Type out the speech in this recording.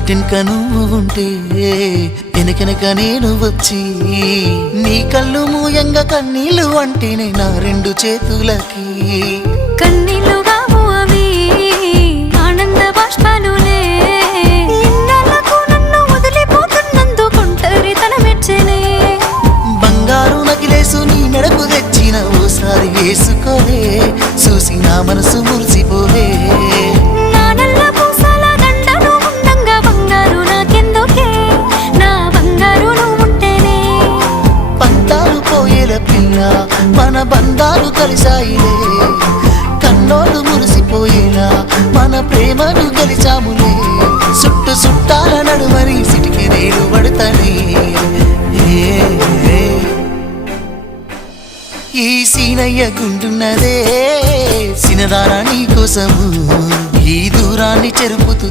ఇంటింక నువ్వు ఉంటే వెనకెనక నేను వచ్చి నీ కళ్ళు మూయంగా కన్నీళ్ళు అంటేనే నా రెండు చేతులకి కన్నీళ్ళు కావు అవి ఆనంద బాష్పాలులే ఇన్నాళ్ళకు నన్ను వదిలిపోతున్నందుకు ఒంటరితన మెచ్చనే బంగారు నగిలేసు నీ మెడకు తెచ్చిన ఓసారి వేసుకోలే చూసి నా మనసు మురిసిపోలే మన బంధాలు కలిసాయిలే కన్నోళ్ళు మురిసిపోయేలా మన ప్రేమను గెలిచాములే చుట్టు చుట్టాల నడుమని సిటికి నేను పడతానే ఈ సీనయ్య గుంటున్నదే సినదారా నీ కోసము ఈ దూరాన్ని చెరుపుతూ